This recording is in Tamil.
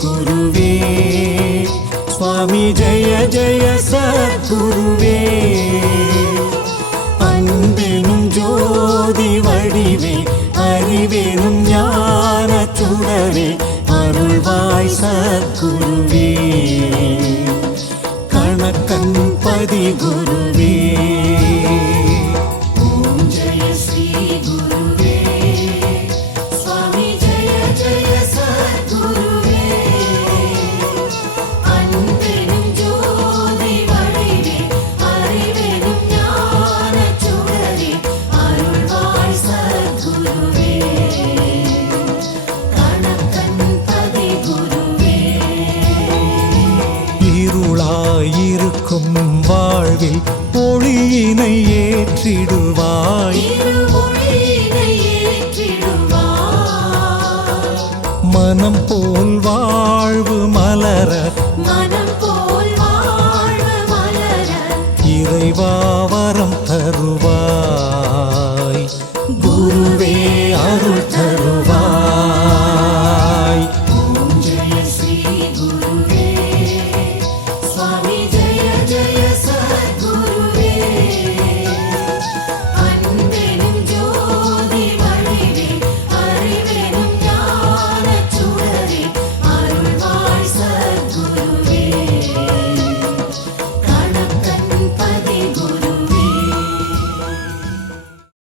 गुरुवे स्वामी जय जय सद्गुरुवे अன்பெனும் ஜோதி வடிவே அறிவெனும் ஞான சுடரே அருள்வாய் சத்குருவே கணக்கன் பதி குருவே ஓம் ஜெய ஸ்ரீ குருவே சுவாமி ஜெய ஜெய சத்குருவே அன்பெனும் ஜோதி வடிவே அறிவெனும் ஞான சுடரே அருள்வாய் சத்குருவே கணக்கன் பதி குருவே இருளாயிருக்கும் வாழ்வில் ஒளியினை ஏற்றிடுவாய் மனம் போல் வாழ்வு மலர